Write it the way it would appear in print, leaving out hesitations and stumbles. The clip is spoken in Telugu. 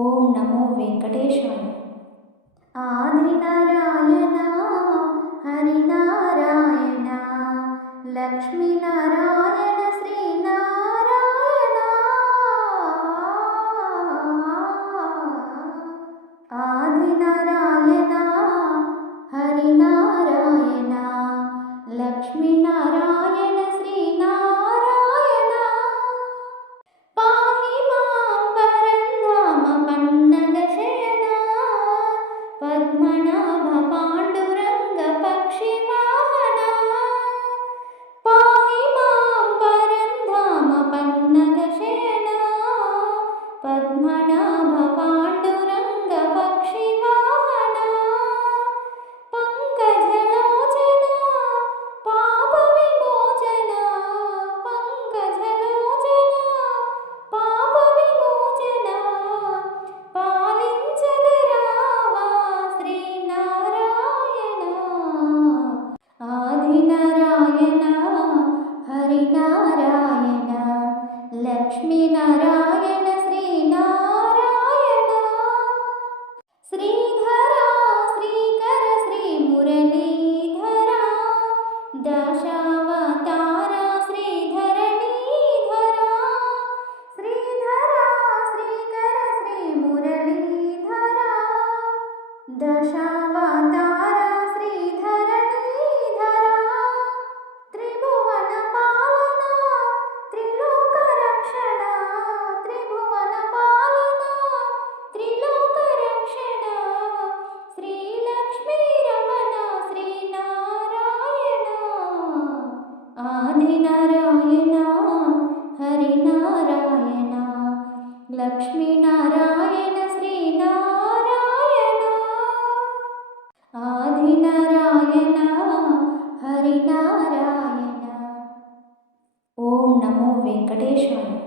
ఓం నమో వెంకటేశాయ. ఆదినారాయణ హరినారాయణ లక్ష్మీనారాయణ శ్రీనారాయణ. ఆదినారాయణ హరినారాయణ లక్ష్మీనారాయణ శ్రీనారాయణ. పాహి మాం పరంధామ పన్నగ శయన పద్మనాభ పాండురంగ పక్షి వాహన. పాహి మాం పరంధామ పన్నగ శయన పద్మనాభ పాండురంగ పక్షి వాహన. పంకజలోచన పాప విమోచన పంకజలోచన పాప విమోచన పాలించగరావా శ్రీనారాయణ. ఆదినారాయణ హరినారాయణ లక్ష్మీనారాయణ శ్రీనారాయణ. శ్రీధర శ్రీకర శ్రీ మురళీధర దశావతార శ్రీధరణీధర. శ్రీధర శ్రీకర శ్రీ మురళీధర దశావతార శ్రీధరణీధర. త్రిభువన పాలన త్రిలోక రక్షణ త్రిభువన పాలన త్రిలోక రక్షణ శ్రీలక్ష్మీ రమణ శ్రీనారాయణ. ఆదినారాయణ హరినారాయణ లక్ష్మీనారాయణ శ్రీనారాయణ. ఆదినారాయణ హరినారాయణ. ఓం నమో వెంకటేశాయ.